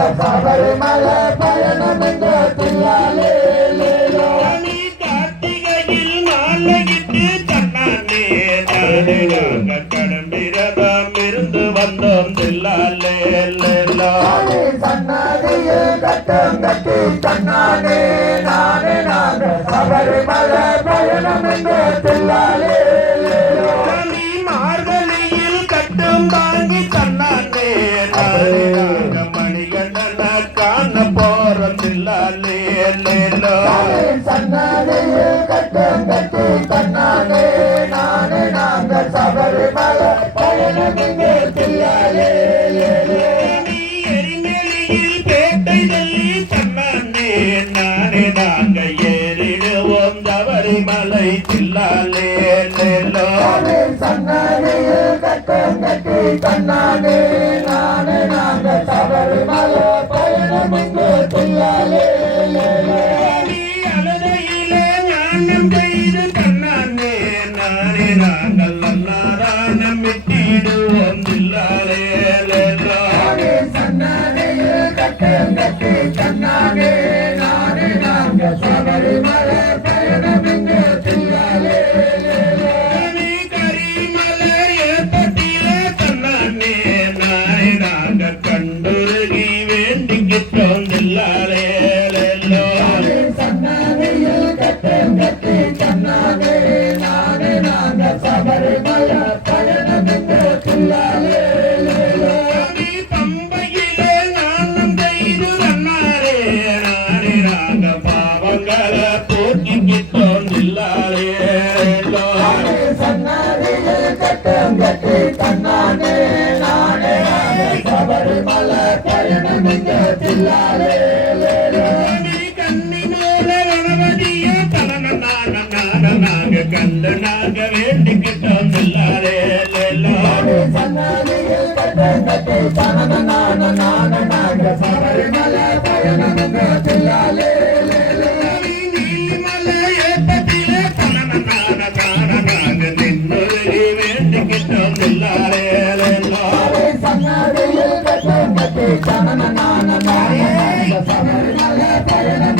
இந்த சபரிமல பயணம் எங்க தில்லாலே பயணம் எங்க கட்ட போறதில்ல லேலோ சன்னாலே கட்டு கட்டு தன்னாலே நானே நாங்க சபரிமலை பயணம் இங்கே தில்லாலே மலை தில்லாலே சன்னாலே கட்டு கட்டு தன்னாலே நானே நாங்க சபரிமலை சன்னானே நானே நாங்க சபரிமலை கங்கத்து கண்ணாவே நானே நாங்க சபரிமல பயணமின்ற துள்ளாலே பம்பையிலே நானும் செய்து நன்னாரே நானே நாங்க பாவங்கள போக்கிக்கிட்டோம் இல்லாரே சன்னாரியே கண்ணானே நானே நாங்க சபரிமல பயணமின்ற துள்ளாலே கண்டு நாங்க வேண்டிக்கிட்டோம் எல்லாரே சமநான பயண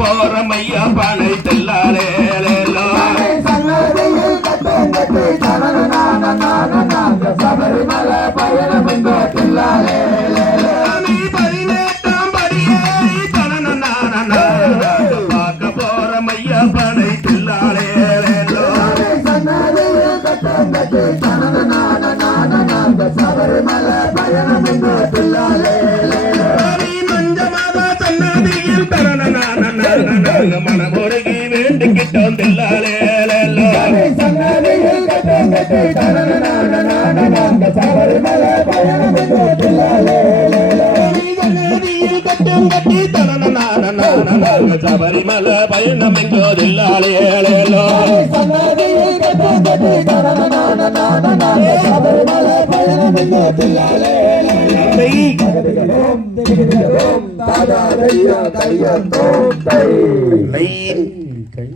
போறோம் ஐயா பானை தெல்லாலே சபரிமலை பயணம் எங்கோ தெல்லாலே சபரிமலை பயணம் எங்கோ மனமுருகி வேண்டுகிட்டோம் தில்லாலே சபரிமல பயணம் எங்கோதில்லாலே சபரிமல Lean. Okay.